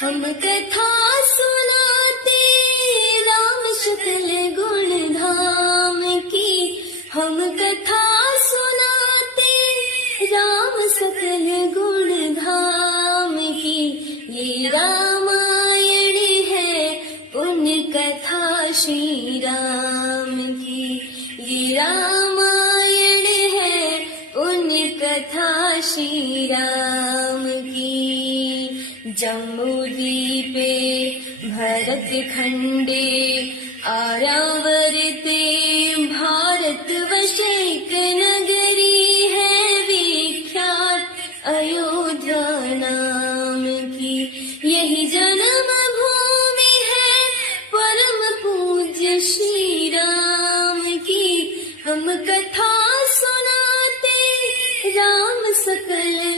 हम कथा सुनाते राम सकल गुण धाम की, हम कथा सुनाते राम सकल गुण धाम की। ये रामायण है पुण्य कथा श्री राम की, ये रामायण है पुण्य कथा श्री राम की। जम्बूद्वीपे भरत खंडे आरावर्ते भारतवर्षेक नगरी है विख्यात अयोध्या नाम की। यही जन्म भूमि है परम पूज्य श्री राम की। हम कथा सुनाते राम सकल